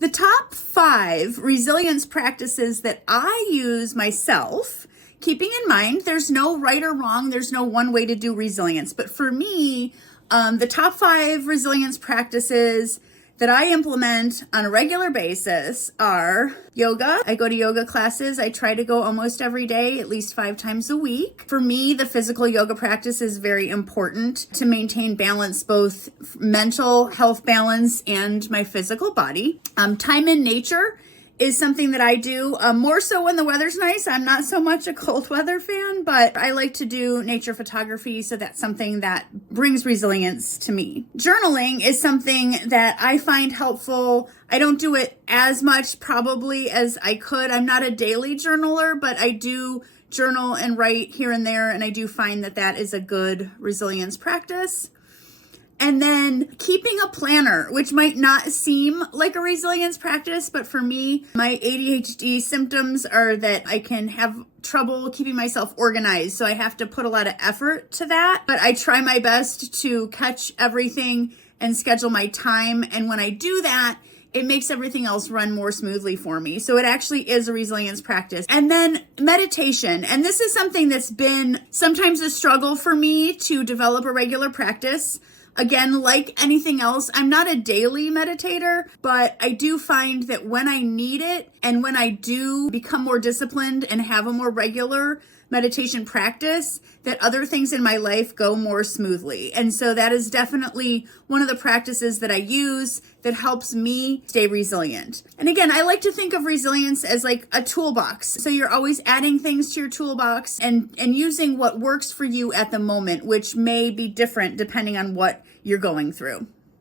The top 5 resilience practices that I use myself, keeping in mind there's no right or wrong, there's no one way to do resilience. But for me, the top 5 resilience practices that I implement on a regular basis are yoga. I go to yoga classes. I try to go almost every day, at least 5 times a week. For me, the physical yoga practice is very important to maintain balance, both mental health balance and my physical body. Time in nature is something that I do more so when the weather's nice. I'm not so much a cold weather fan, but I like to do nature photography, so that's something that brings resilience to me. Journaling is something that I find helpful. I don't do it as much probably as I could. I'm not a daily journaler, but I do journal and write here and there, and I do find that that is a good resilience practice. And then keeping a planner, which might not seem like a resilience practice, but for me, my ADHD symptoms are that I can have trouble keeping myself organized. So I have to put a lot of effort to that. But I try my best to catch everything and schedule my time. And when I do that, it makes everything else run more smoothly for me. So it actually is a resilience practice. And then meditation. And this is something that's been sometimes a struggle for me to develop a regular practice. Again, like anything else, I'm not a daily meditator, but I do find that when I need it and when I do become more disciplined and have a more regular meditation practice, that other things in my life go more smoothly. And so that is definitely one of the practices that I use that helps me stay resilient. And again, I like to think of resilience as like a toolbox. So you're always adding things to your toolbox and using what works for you at the moment, which may be different depending on what you're going through.